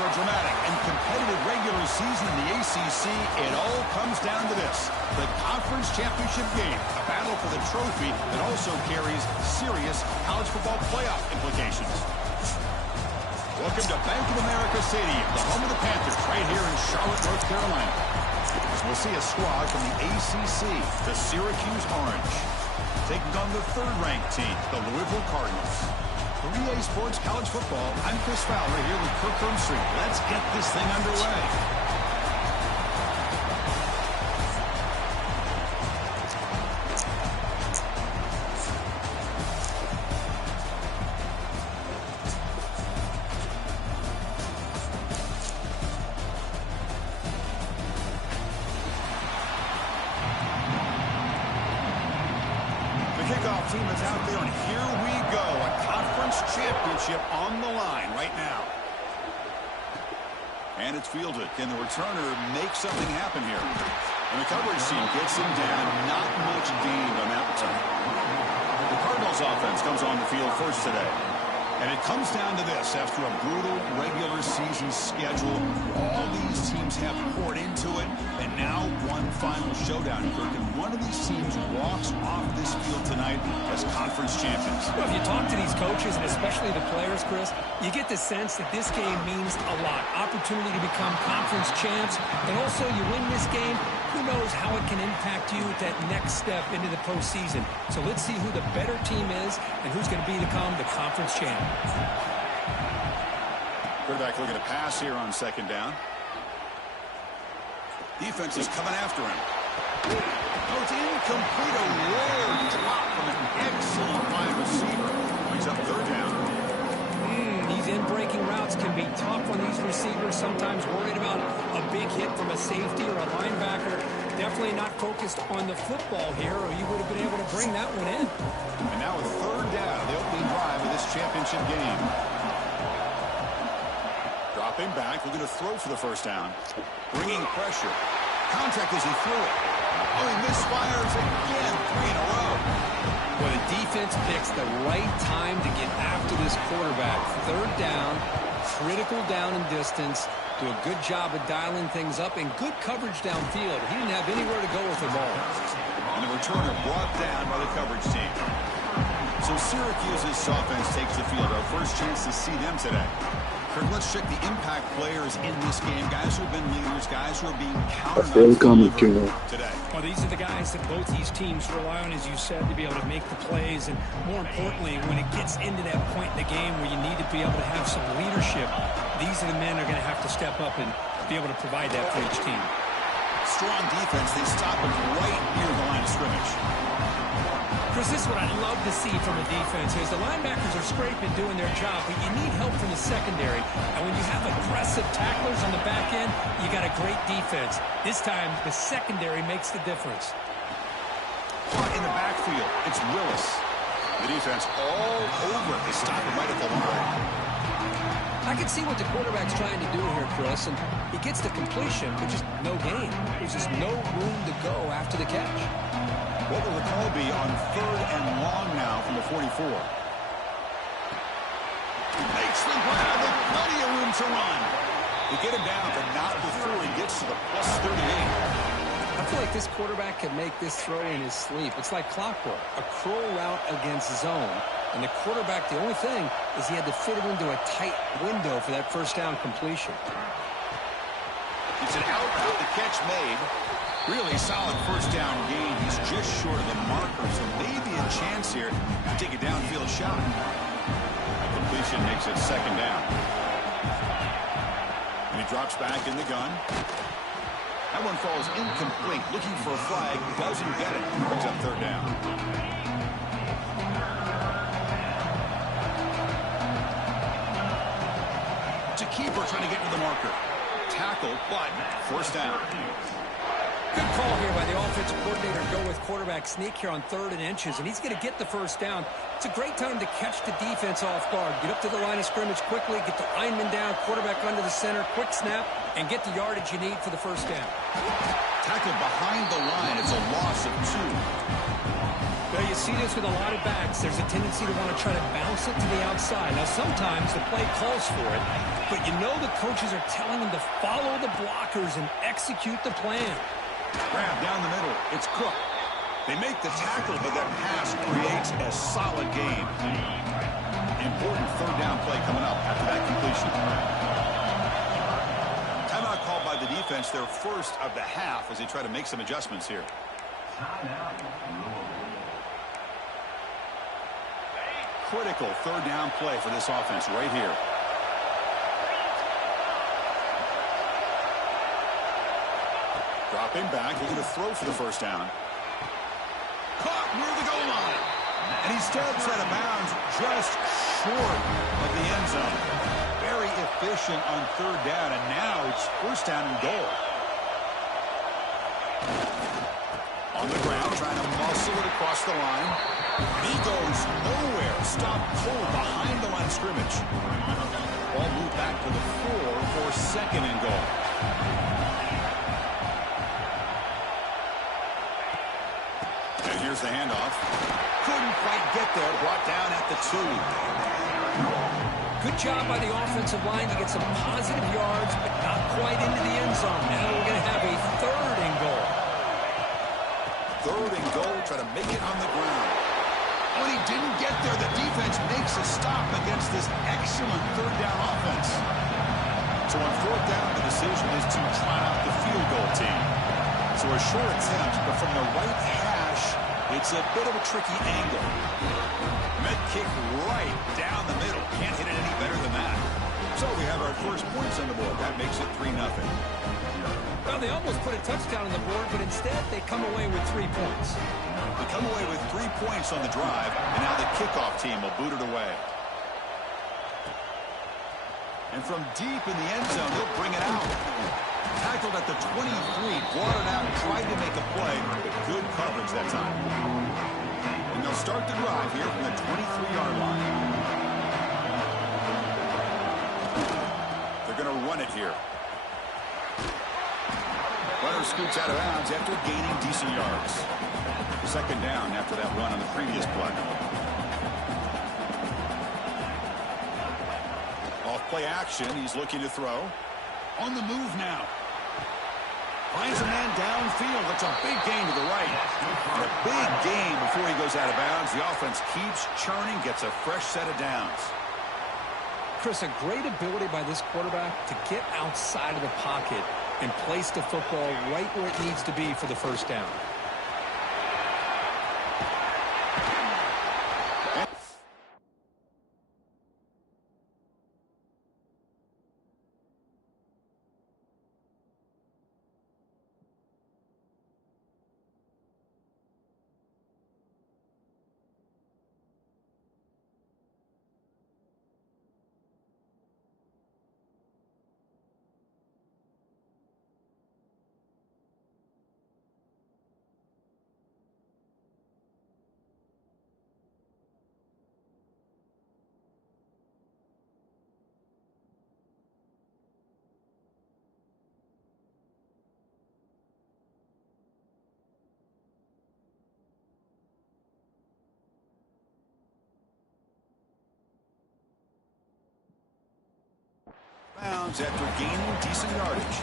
After a dramatic and competitive regular season in the ACC, it all comes down to this: the conference championship game, a battle for the trophy that also carries serious college football playoff implications. Welcome to Bank of America Stadium, the home of the Panthers, right here in Charlotte, North Carolina. As we'll see a squad from the ACC, the Syracuse Orange, taking on the third-ranked team, the Louisville Cardinals. For EA Sports College Football, I'm Chris Fowler here with Kirk Street. Let's get this thing underway. Kickoff team is out there, and here we go. A conference championship on the line right now. And it's fielded. Can the returner make something happen here? And the coverage team gets him down. Not much gained on that return. The Cardinals offense comes on the field first today. And it comes down to this. After a brutal regular season schedule, all these teams have poured into it, and now one final showdown, Kirk. And one of these teams walks off this field tonight as conference champions. Well, if you talk to these coaches, and especially the players, Chris, you get the sense that this game means a lot. Opportunity to become conference champs, and also you win this game, who knows how it can impact you that next step into the postseason. So let's see who the better team is and who's going to become the conference champ. Quarterback looking to pass here on second down. Defense is coming after him. Oh, it's incomplete. A rare drop from an excellent wide receiver. He's up third down. These in-breaking routes can be tough on these receivers, sometimes worried about a big hit from a safety or a linebacker. Definitely not focused on the football here, or you would have been able to bring that one in. And now a third down, the opening drive of this championship game. Dropping back, looking to throw for the first down. Bringing pressure. Contact as he threw it. Oh, he misfires again. 3 in a row. Well, the defense picks the right time to get after this quarterback. Third down, critical down and distance. Do a good job of dialing things up, and good coverage downfield. He didn't have anywhere to go with the ball. And the returner brought down by the coverage team. So Syracuse's offense takes the field. Our first chance to see them today. Kirk, let's check the impact players in this game. Guys who have been leaders, guys who are being counted on today. Well, these are the guys that both these teams rely on, as you said, to be able to make the plays. And more importantly, when it gets into that point in the game where you need to be able to have some leadership, these are the men that are going to have to step up and be able to provide that for each team. Strong defense. They stop him right near the line of scrimmage. Chris, this is what I love to see from a defense is the linebackers are scraping, doing their job, but you need help from the secondary. And when you have aggressive tacklers on the back end, you got a great defense. This time, the secondary makes the difference. In the backfield, it's Willis. The defense all over. They stop him right at the line. I can see what the quarterback's trying to do here, Chris, and he gets the completion, but just no gain. There's just no room to go after the catch. What will the call be on third and long now from the 44? Makes the grab with plenty of room to run. They get him down, but not before he gets to the plus 38. I feel like this quarterback can make this throw in his sleep. It's like clockwork, a curl route against zone. And the quarterback, the only thing is he had to fit it into a tight window for that first down completion. It's an out route, the catch made. Really solid first down gain. He's just short of the marker, so maybe a chance here to take a downfield shot. The completion makes it second down. And he drops back in the gun. That one falls incomplete. Looking for a flag. Doesn't get it. Brings up third down. To keeper trying to get to the marker. Tackle, but first down. Good call here by the offensive coordinator to go with quarterback sneak here on 3rd and inches, and he's going to get the first down. It's a great time to catch the defense off guard. Get up to the line of scrimmage quickly, get the lineman down, quarterback under the center, quick snap, and get the yardage you need for the first down. Tackle behind the line. It's a loss of 2. Well, you see this with a lot of backs. There's a tendency to want to try to bounce it to the outside. Now, sometimes the play calls for it, but you know the coaches are telling them to follow the blockers and execute the plan. Grab down the middle. It's Cook. They make the tackle, but that pass creates a solid gain. Important third down play coming up after that completion. Timeout called by the defense, their first of the half, as they try to make some adjustments here. Critical third down play for this offense right here. Dropping back, looking to throw for the first down. Caught near the goal line. And he steps out of bounds just short of the end zone. Very efficient on third down, and now it's first down and goal. On the ground, trying to muscle it across the line. He goes nowhere. Stopped cold behind the line of scrimmage. Ball moved back to the 4 for second and goal. And here's the handoff. Couldn't quite get there. Brought down at the 2. Good job by the offensive line to get some positive yards, but not quite into the end zone. Now we're going to have a third and goal. Third and goal, try to make it on the ground. When he didn't get there, the defense makes a stop against this excellent third down offense. So on fourth down, the decision is to try out the field goal team. So a short attempt, but from the right hash, it's a bit of a tricky angle. Med kick right down the middle. Can't hit it any better than that. So we have our first points on the board. That makes it 3-0. Well, they almost put a touchdown on the board, but instead they come away with 3 points. They come away with 3 points on the drive, and now the kickoff team will boot it away. And from deep in the end zone, they'll bring it out. Tackled at the 23, brought it out, tried to make a play, but good coverage that time. And they'll start the drive here from the 23-yard line. They're going to run it here. Runner scoots out of bounds after gaining decent yards. Second down after that run on the previous play. Off play action, he's looking to throw. On the move now. Finds a man downfield. That's a big gain to the right. And a big gain before he goes out of bounds. The offense keeps churning, gets a fresh set of downs. Chris, a great ability by this quarterback to get outside of the pocket and place the football right where it needs to be for the first down. Bounds after gaining decent yardage.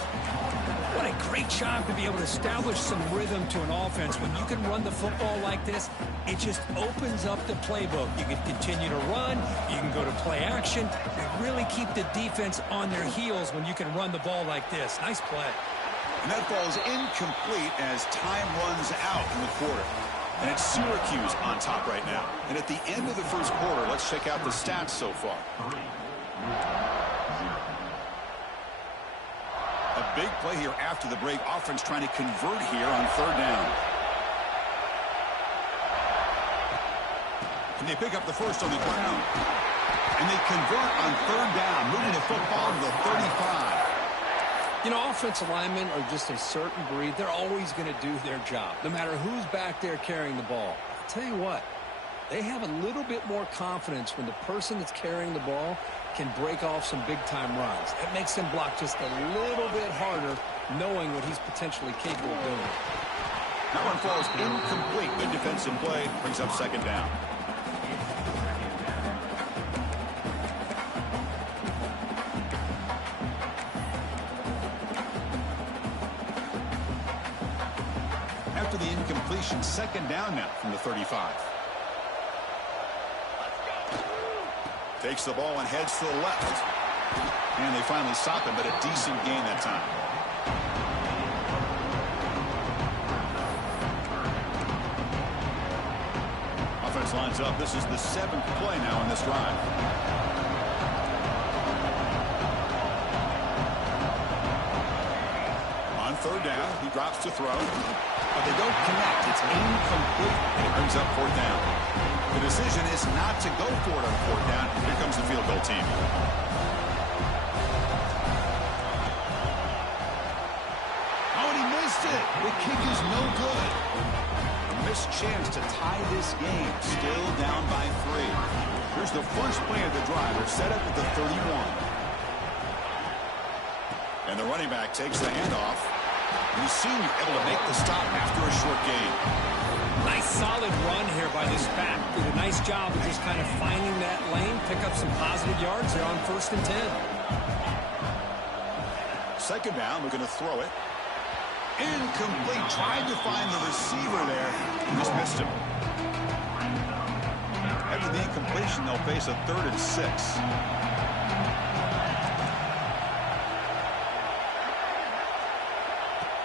What a great job to be able to establish some rhythm to an offense. When you can run the football like this, it just opens up the playbook. You can continue to run. You can go to play action. You really keep the defense on their heels when you can run the ball like this. Nice play. And that ball is incomplete as time runs out in the quarter. And it's Syracuse on top right now. And at the end of the first quarter, let's check out the stats so far. A big play here after the break. Offense trying to convert here on third down. And they pick up the first on the ground. And they convert on third down, moving the football to the 35. You know, offensive linemen are just a certain breed. They're always going to do their job, no matter who's back there carrying the ball. I'll tell you what, they have a little bit more confidence when the person that's carrying the ball can break off some big-time runs. That makes them block just a little bit harder, knowing what he's potentially capable of doing. That one falls incomplete. Good defensive play. Brings up second down. After the incompletion, second down now from the 35. Takes the ball and heads to the left. And they finally stop him, but a decent gain that time. Offense lines up. This is the 7th play now in this drive. On third down, he drops to throw. But they don't connect. It's incomplete. And it brings up fourth down. The decision is not to go for it on fourth down. Here comes the field goal team. Oh, and he missed it. The kick is no good. A missed chance to tie this game. Still down by 3. Here's the first play of the drive. They're set up at the 31. And the running back takes the handoff. And he's seen able to make the stop after a short gain. Nice solid run here by this back. Did a nice job of just kind of finding that lane, pick up some positive yards there on 1st and 10. Second down, looking to throw it. Incomplete. Tried to find the receiver there. Just missed him. After the incompletion, they'll face a 3rd and 6.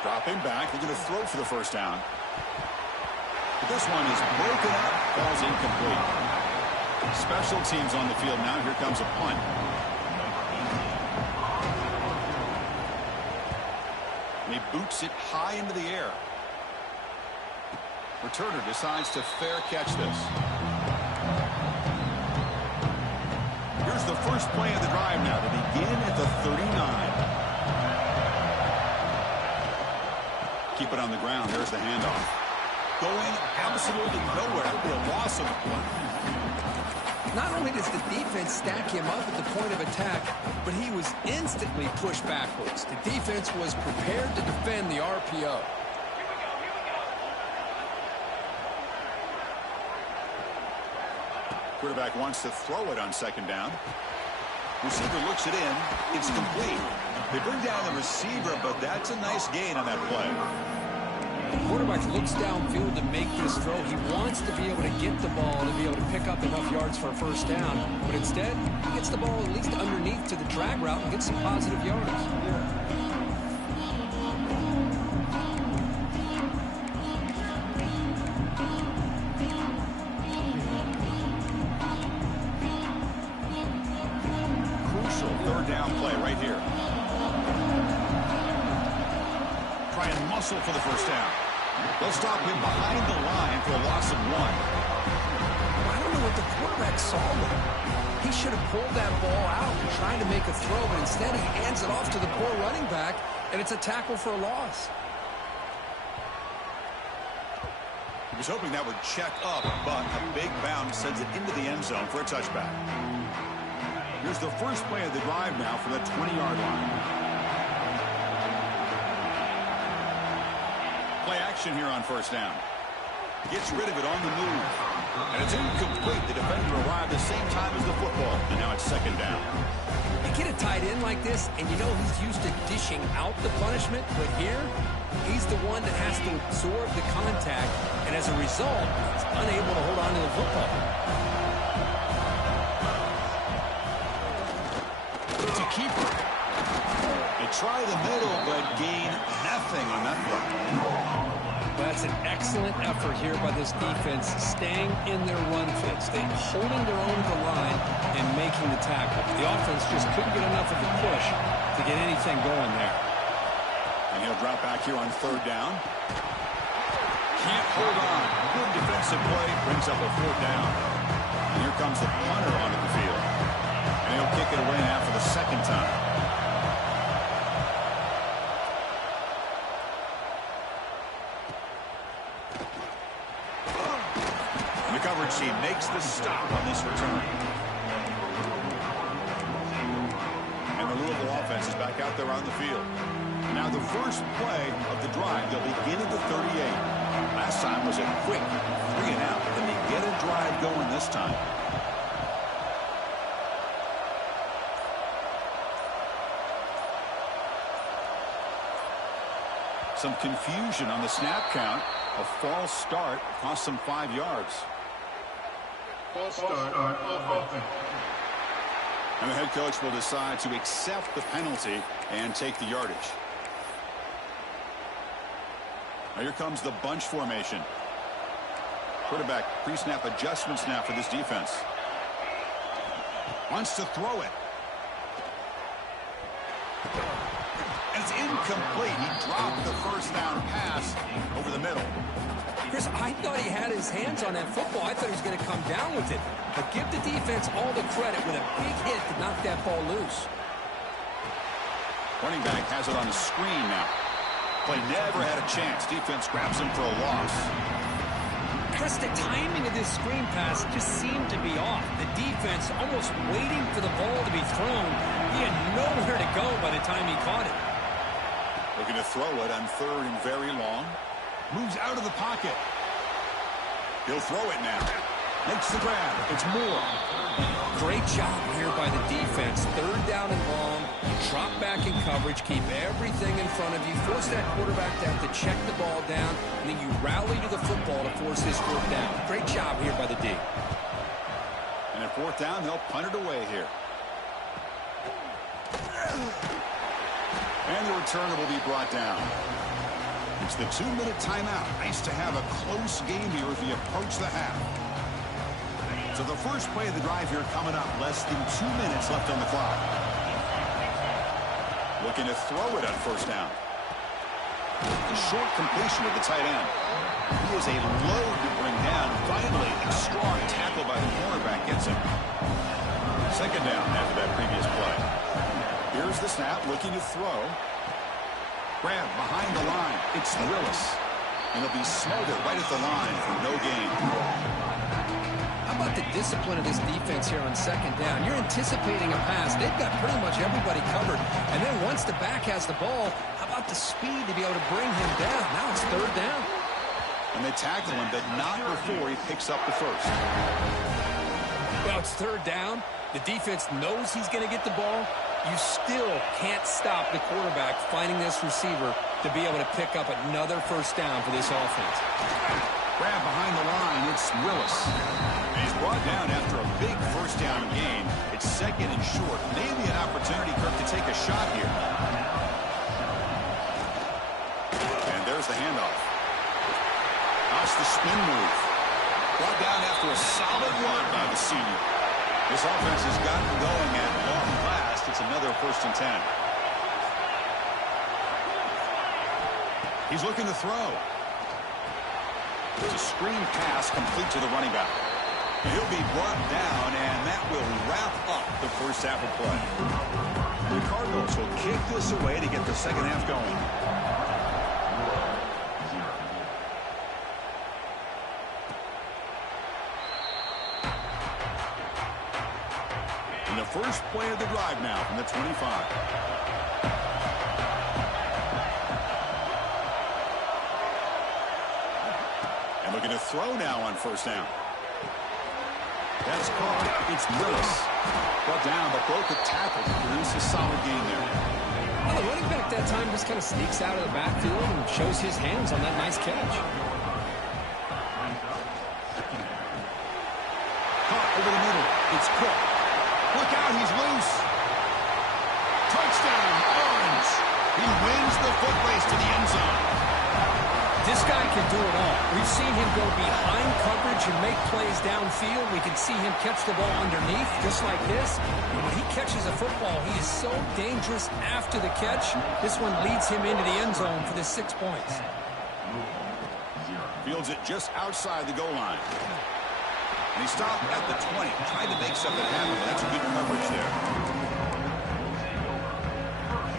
Dropping back, looking to throw for the first down. But this one is broken up, falls incomplete. Special teams on the field now. Here comes a punt. And he boots it high into the air. Returner decides to fair catch this. Here's the first play of the drive now to begin at the 39. Keep it on the ground. There's the handoff. Going absolutely nowhere. It'll be a loss of one. Not only does the defense stack him up at the point of attack, but he was instantly pushed backwards. The defense was prepared to defend the RPO. Quarterback wants to throw it on second down. Receiver looks it in. It's complete. They bring down the receiver, but that's a nice gain on that play. The quarterback looks downfield to make this throw. He wants to be able to get the ball to be able to pick up enough yards for a first down. But instead, he gets the ball at least underneath to the drag route and gets some positive yards. Crucial third down play right here. Try and muscle for the first down. They'll stop him behind the line for a loss of 1. I don't know what the quarterback saw there. He should have pulled that ball out and tried to make a throw, but instead he hands it off to the poor running back, and it's a tackle for a loss. He was hoping that would check up, but a big bounce sends it into the end zone for a touchback. Here's the first play of the drive now from the 20-yard line. Play action here on first down. Gets rid of it on the move. And it's incomplete. The defender arrived the same time as the football. And now it's second down. You get a tight end like this, and you know he's used to dishing out the punishment, but here, he's the one that has to absorb the contact, and as a result, he's unable to hold on to the football. It's a keeper. They try the middle, but gain nothing on that play. That's an excellent effort here by this defense, staying in their run fits. They're holding their own to the line and making the tackle. The offense just couldn't get enough of a push to get anything going there. And he'll drop back here on third down. Can't hold on. Good defensive play. Brings up a fourth down. And here comes the punter onto the field. And he'll kick it away now for the second time. She makes the stop on this return. And the Louisville offense is back out there on the field. Now the first play of the drive, they'll begin at the 38. Last time was a quick 3 and out. Can they get a drive going this time? Some confusion on the snap count. A false start cost them 5 yards. False start on offense. And the head coach will decide to accept the penalty and take the yardage. Now here comes the bunch formation. Quarterback pre-snap adjustments now for this defense. Wants to throw it. And it's incomplete. He dropped the first down pass over the middle. Chris, I thought he had his hands on that football. I thought he was going to come down with it. But give the defense all the credit with a big hit to knock that ball loose. Running back has it on the screen now. Play never had a chance. Defense grabs him for a loss. Chris, the timing of this screen pass just seemed to be off. The defense almost waiting for the ball to be thrown. He had nowhere to go by the time he caught it. Looking to throw it on 3rd and very long. Moves out of the pocket. He'll throw it now. Makes the grab. It's Moore. Great job here by the defense. 3rd down and long. Drop back in coverage. Keep everything in front of you. Force that quarterback to have to check the ball down. And then you rally to the football to force this 4th down. Great job here by the D. And at 4th down, they'll punt it away here. And the returner will be brought down. It's the 2-minute timeout. Nice to have a close game here as we approach the half. So the first play of the drive here coming up. Less than 2 minutes left on the clock. Looking to throw it on 1st down. A short completion with the tight end. He is a load to bring down. Finally, a strong tackle by the cornerback gets him. 2nd down after that previous play. Here's the snap, looking to throw. Grab behind the line. It's Willis. And he'll be smothered right at the line for no gain. How about the discipline of this defense here on 2nd down? You're anticipating a pass. They've got pretty much everybody covered. And then once the back has the ball, how about the speed to be able to bring him down? Now it's 3rd down. And they tackle him, but not before he picks up the first. Well, it's 3rd down. The defense knows he's going to get the ball. You still can't stop the quarterback finding this receiver to be able to pick up another 1st down for this offense. Grab behind the line. It's Willis. And he's brought down after a big 1st down gain. It's 2nd and short. Maybe an opportunity, Kirk, to take a shot here. And there's the handoff. That's the spin move. Brought down after a solid run by the senior. This offense has gotten going at long last. It's another 1st and 10. He's looking to throw. It's a screen pass complete to the running back. He'll be brought down, and that will wrap up the first half of play. The Cardinals will kick this away to get the 2nd half going. And the first play of the drive now from the 25. And looking to throw now on 1st down. That's caught. It's Willis. Brought down, but broke the tackle to produce a solid gain there. Well, the running back that time just kind of sneaks out of the backfield and shows his hands on that nice catch. Caught over the middle. It's Cook. Look out, he's loose. Touchdown, Orange. He wins the foot race to the end zone. This guy can do it all. We've seen him go behind coverage and make plays downfield. We can see him catch the ball underneath, just like this. And when he catches a football, he is so dangerous after the catch. This one leads him into the end zone for the 6 points. Fields it just outside the goal line. And he stopped at the 20, tried to make something happen, but that's good coverage there.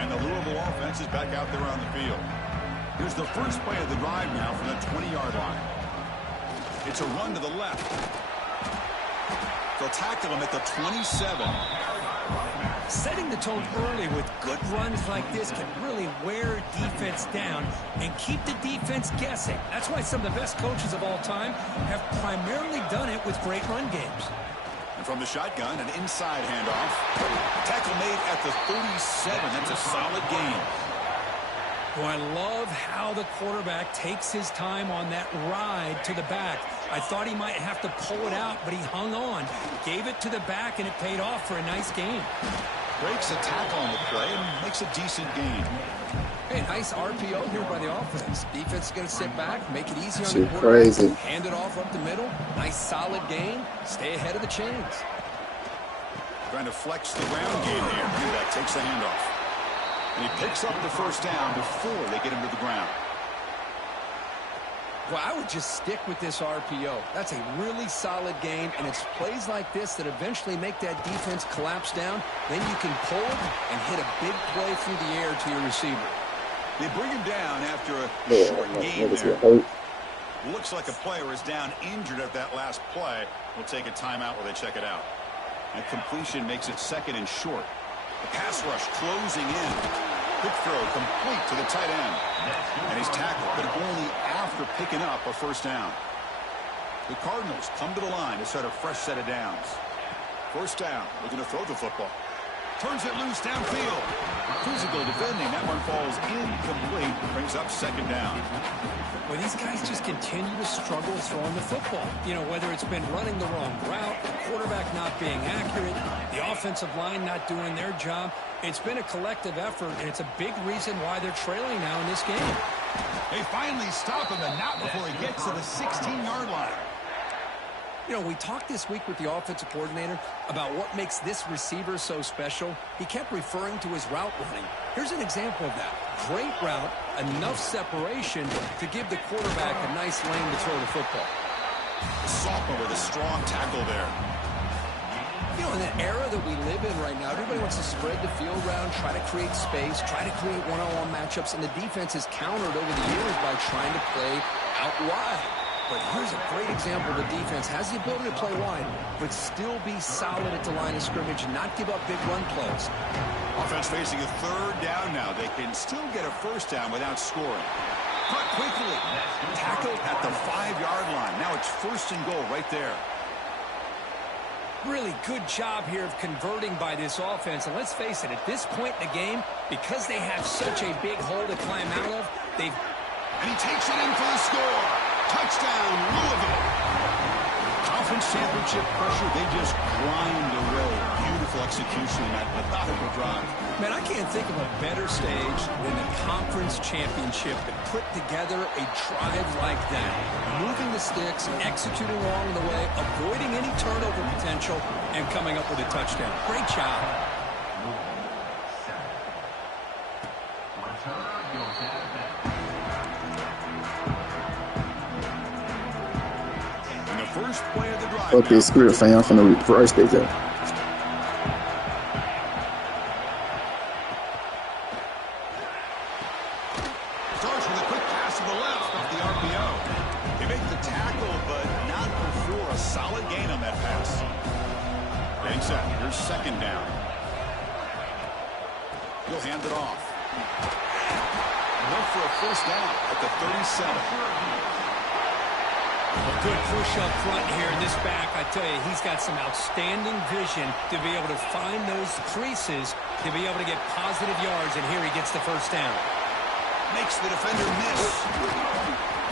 And the Louisville offense is back out there on the field. Here's the first play of the drive now from the 20-yard line. It's a run to the left. They'll tackle him at the 27. Setting the tone early with good runs like this can really wear defense down and keep the defense guessing. That's why some of the best coaches of all time have primarily done it with great run games. And from the shotgun, an inside handoff. Tackle made at the 37. That's a solid gain. Well, I love how the quarterback takes his time on that ride to the back. I thought he might have to pull it out, but he hung on. Gave it to the back, and it paid off for a nice gain. Breaks a tackle on the play and makes a decent gain. Hey, nice RPO here by the offense. Defense is going to sit back, make it easy on Shit the quarterback. crazy. Hand it off up the middle. Nice solid gain. Stay ahead of the chains. Trying to flex the ground game here. Running back takes the handoff. And he picks up the first down before they get him to the ground. Well, I would just stick with this RPO. That's a really solid gain, and it's plays like this that eventually make that defense collapse down. Then you can pull and hit a big play through the air to your receiver. They bring him down after a short gain Niggas there. get hurt. Looks like a player is down injured at that last play. We'll take a timeout while they check it out. And completion makes it second and short. The pass rush closing in. Quick throw complete to the tight end. And he's tackled, but only after picking up a first down. The Cardinals come to the line to set a fresh set of downs. First down, looking to throw the football. Turns it loose downfield. Physical defending. That one falls incomplete. Brings up second down. Well, these guys just continue to struggle throwing the football. You know, whether it's been running the wrong route, the quarterback not being accurate, the offensive line not doing their job. It's been a collective effort, and it's a big reason why they're trailing now in this game. They finally stop him, and not before he gets to the 16-yard line. You know, we talked this week with the offensive coordinator about what makes this receiver so special. He kept referring to his route running. Here's an example of that. Great route, enough separation to give the quarterback a nice lane to throw the football. The sophomore with a strong tackle there. You know, in the era that we live in right now, everybody wants to spread the field around, try to create space, try to create one-on-one matchups, and the defense has countered over the years by trying to play out wide. But here's a great example. The defense has the ability to play wide, but still be solid at the line of scrimmage and not give up big run plays. Offense facing a third down now. They can still get a first down without scoring. Cut quickly. Tackled at the 5-yard line. Now it's first and goal right there. Really good job here of converting by this offense. And let's face it, at this point in the game, because they have such a big hole to climb out of, they've... And he takes it in for the score. Touchdown, Louisville. Conference championship pressure, they just grind away. Beautiful execution in that methodical drive. Man, I can't think of a better stage than the conference championship to put together a drive like that. Moving the sticks, executing along the way, avoiding any turnover potential, and coming up with a touchdown. Great job. And the first play of the drive. Okay, screw it, fam. I'm finna reverse this up. Starts with a quick pass to the left off the RPO. He makes the tackle, but not before a solid gain on that pass. Getting set. Here's second down. He'll hand it off. Enough for a first down at the 37. A good push up front here in this back. I tell you, he's got some outstanding vision to be able to find those creases, to be able to get positive yards, and here he gets the first down. Makes the defender miss.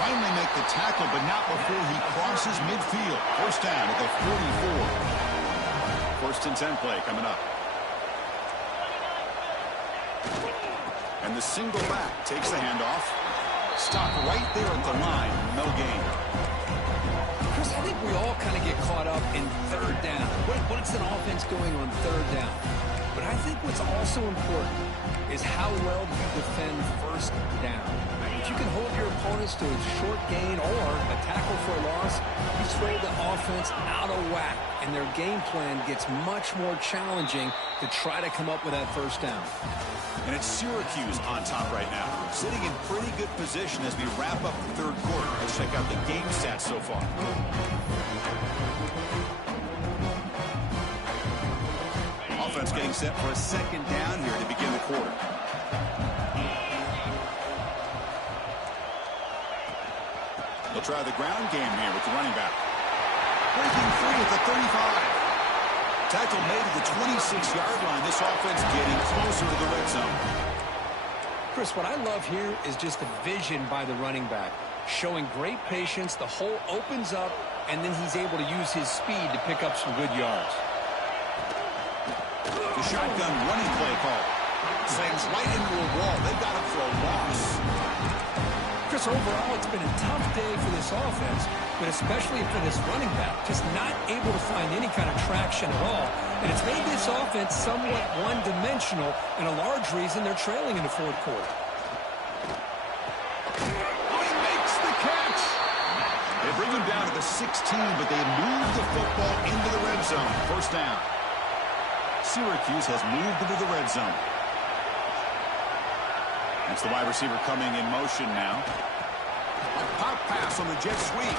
Finally make the tackle, but not before he crosses midfield. First down at the 44. First and 10 play coming up. And the single back takes the handoff. Stop right there at the line. No gain. Chris, I think we all kind of get caught up in third down. What's an offense doing on third down? But I think what's also important is how well you defend first down. If you can hold your opponents to a short gain or a tackle for a loss, you throw the offense out of whack, and their game plan gets much more challenging to try to come up with that first down. And it's Syracuse on top right now, sitting in pretty good position as we wrap up the third quarter. Let's check out the game stats so far. Offense offense getting set for a second down here to begin the quarter. They'll try the ground game here with the running back. Breaking free at the 35. Tackle made at the 26-yard line. This offense getting closer to the red zone. Chris, what I love here is just the vision by the running back. Showing great patience, the hole opens up, and then he's able to use his speed to pick up some good yards. The shotgun running play call. Slams right into a wall. They've got him for a loss. Chris, overall, it's been a tough day for this offense, but especially for this running back, just not able to find any kind of traction at all. And it's made this offense somewhat one-dimensional, and a large reason they're trailing in the fourth quarter. Oh, he makes the catch! They bring him down to the 16, but they move the football into the red zone. First down. Syracuse has moved into the red zone. That's the wide receiver coming in motion now. A pop pass on the jet sweep.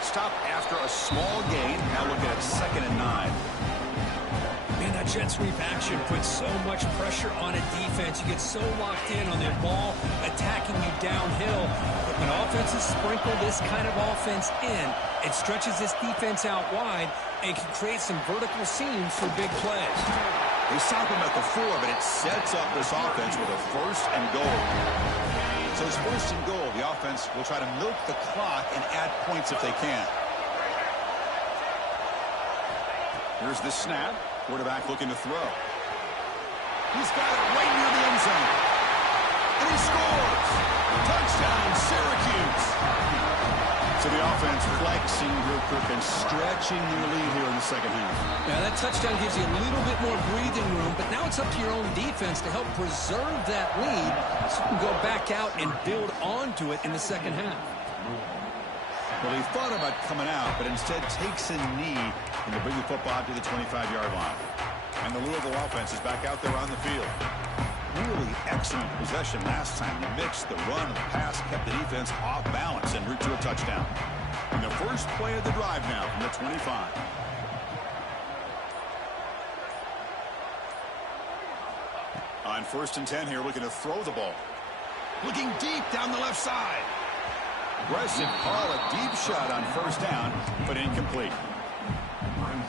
Stop after a small gain. Now look at 2nd and 9. Man, that jet sweep action puts so much pressure on a defense. You get so locked in on their ball attacking you downhill. But when offenses sprinkle this kind of offense in, it stretches this defense out wide and can create some vertical seams for big plays. They stop him at the 4, but it sets up this offense with a 1st and goal. So it's 1st and goal. The offense will try to milk the clock and add points if they can. Here's the snap. Quarterback looking to throw. He's got it right near the end zone. And he scores! Touchdown, Syracuse! So the offense flexing here, Kirk, and stretching their lead here in the second half. Now that touchdown gives you a little bit more breathing room, but now it's up to your own defense to help preserve that lead so you can go back out and build onto it in the second half. Well, he thought about coming out, but instead takes a knee and they bring the football out to the 25-yard line. And the Louisville offense is back out there on the field. Really excellent possession last time. The mix, the run, and the pass kept the defense off balance en route to a touchdown. And the first play of the drive now from the 25. On 1st and 10 here, looking to throw the ball. Looking deep down the left side. Aggressive call, a deep shot on 1st down, but incomplete.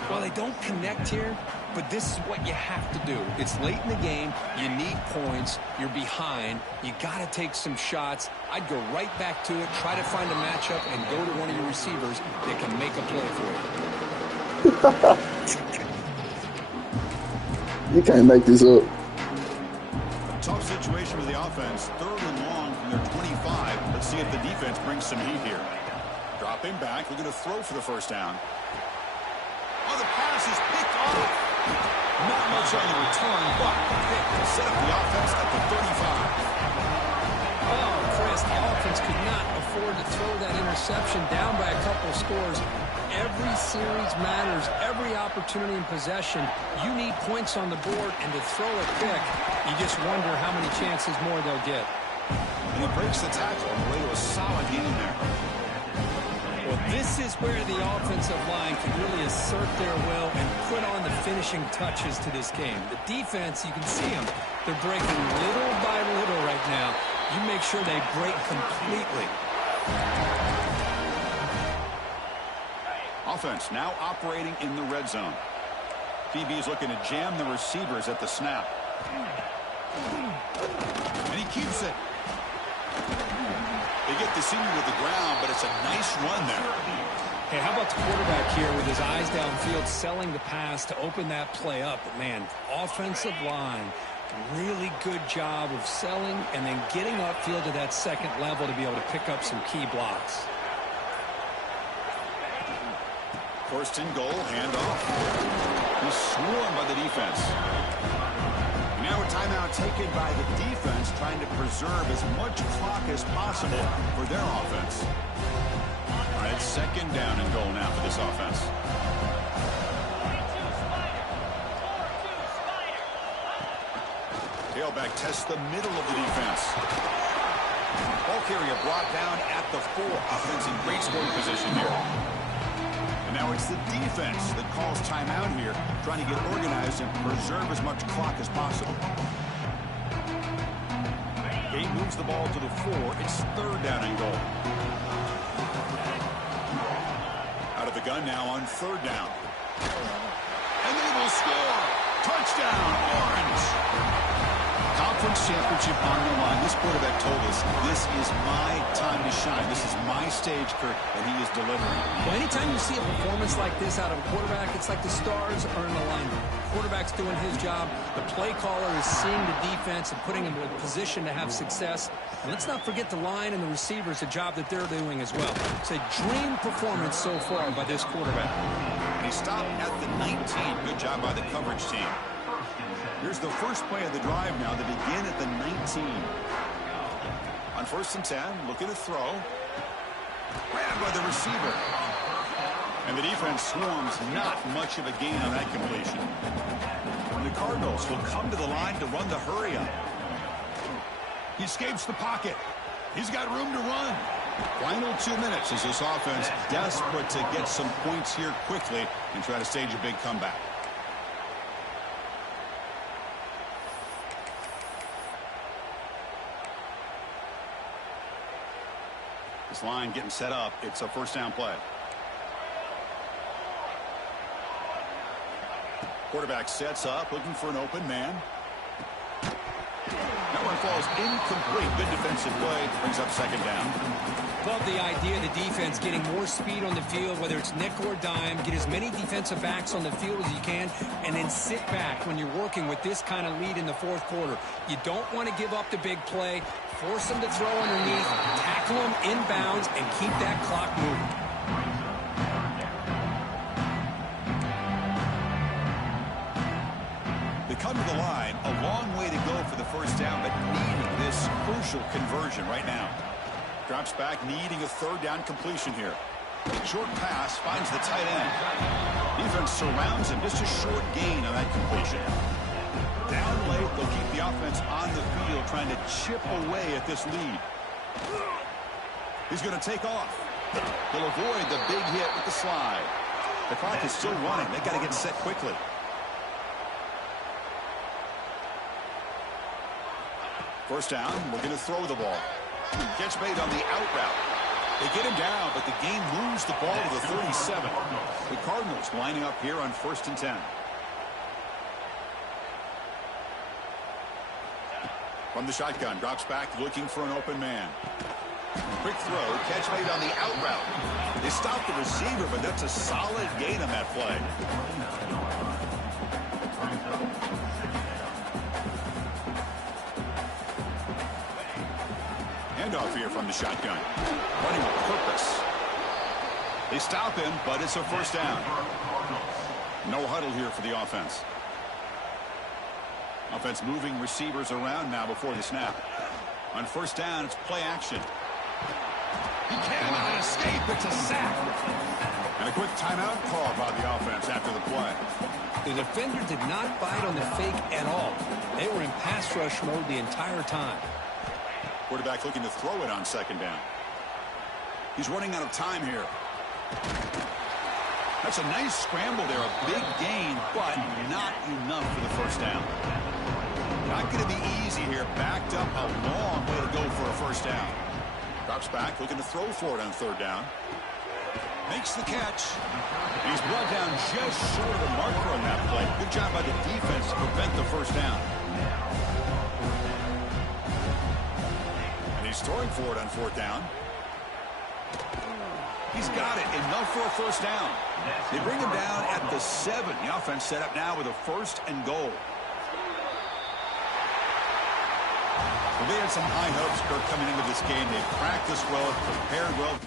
Well, they don't connect here, but this is what you have to do. It's late in the game. You need points. You're behind. You got to take some shots. I'd go right back to it, try to find a matchup, and go to one of your receivers that can make a play for you. You can't make this up. A tough situation for the offense. 3rd and long from their 25. Let's see if the defense brings some heat here. Dropping back. Looking to throw for the 1st down. Oh, the pass is picked off. Not much on the return, but the pick will set up the offense at the 35. Oh, Chris, the offense could not afford to throw that interception down by a couple of scores. Every series matters. Every opportunity in possession. You need points on the board, and to throw a pick, you just wonder how many chances more they'll get. And he breaks the tackle on the way to a solid gain there. Well, this is where the offensive line can really assert their will and put on the finishing touches to this game. The defense, you can see them. They're breaking little by little right now. You make sure they break completely. Offense now operating in the red zone. DB is looking to jam the receivers at the snap. And he keeps it. They get the senior to the ground, but it's a nice run there. Hey, how about the quarterback here with his eyes downfield, selling the pass to open that play up? But, man, offensive line, really good job of selling and then getting upfield to that 2nd level to be able to pick up some key blocks. 1st and goal, handoff. He's swarmed by the defense. Now a timeout taken by the defense, trying to preserve as much clock as possible for their offense. All right, 2nd down and goal now for this offense. Tailback tests the middle of the defense. Ball carrier brought down at the 4. Offense in great scoring position here. And Now it's the defense that calls timeout here, trying to get organized and preserve as much clock as possible. He moves the ball to the 4. It's 3rd down and goal. Out of the gun now on 3rd down. And they will score. Touchdown, Orange. Conference championship on the line. This quarterback told us, this is my time to shine. This is my stage, Kirk, and he is delivering. Well, anytime you see a performance like this out of a quarterback, it's like the stars are in alignment. Quarterback's doing his job. The play caller is seeing the defense and putting him in a position to have success. And let's not forget the line and the receivers, the job that they're doing as well. It's a dream performance so far by this quarterback. And he stopped at the 19. Good job by the coverage team. Here's the first play of the drive now to begin at the 19. On 1st and 10, looking to throw. Grabbed by the receiver. And the defense swarms, not much of a gain on that completion. And the Cardinals will come to the line to run the hurry up. He escapes the pocket. He's got room to run. Final 2 minutes as this offense desperate to get some points here quickly and try to stage a big comeback. This line getting set up. It's a 1st down play. Quarterback sets up, looking for an open man. That one falls incomplete. Good defensive play. Brings up 2nd down. Love the idea of the defense getting more speed on the field, whether it's nickel or dime. Get as many defensive backs on the field as you can, and then sit back when you're working with this kind of lead in the 4th quarter. You don't want to give up the big play. Force them to throw underneath, tackle them inbounds, and keep that clock moving. They come to the line, a long way to go for the 1st down, but needing this crucial conversion right now. Drops back, needing a 3rd down completion here. Short pass, finds the tight end. Defense surrounds him, just a short gain on that completion. Down late, they'll keep the offense on the field, trying to chip away at this lead. He's going to take off. He'll avoid the big hit with the slide. The clock is still running. They've got to get set quickly. First down, we're going to throw the ball. Catch made on the out route. They get him down, but the game moves the ball to the 37. The Cardinals lining up here on 1st and 10. From the shotgun, drops back, looking for an open man. Quick throw, catch made on the out route. They stop the receiver, but that's a solid gain on that play. Handoff here from the shotgun. Running with purpose. They stop him, but it's a 1st down. No huddle here for the offense. Offense moving receivers around now before the snap. On 1st down, it's play action. He cannot escape. It's a sack. And a quick timeout call by the offense after the play. The defender did not bite on the fake at all. They were in pass rush mode the entire time. Quarterback looking to throw it on 2nd down. He's running out of time here. That's a nice scramble there. A big gain, but not enough for the 1st down. Not going to be easy here. Backed up a long way to go for a 1st down. Drops back, looking to throw for it on 3rd down. Makes the catch. And he's brought down just short of the marker on that play. Good job by the defense to prevent the 1st down. And he's throwing for it on 4th down. He's got it. Enough for a 1st down. They bring him down at the 7. The offense set up now with a 1st and goal. Well, they had some high hopes, Kirk, coming into this game. They practiced well, prepared well.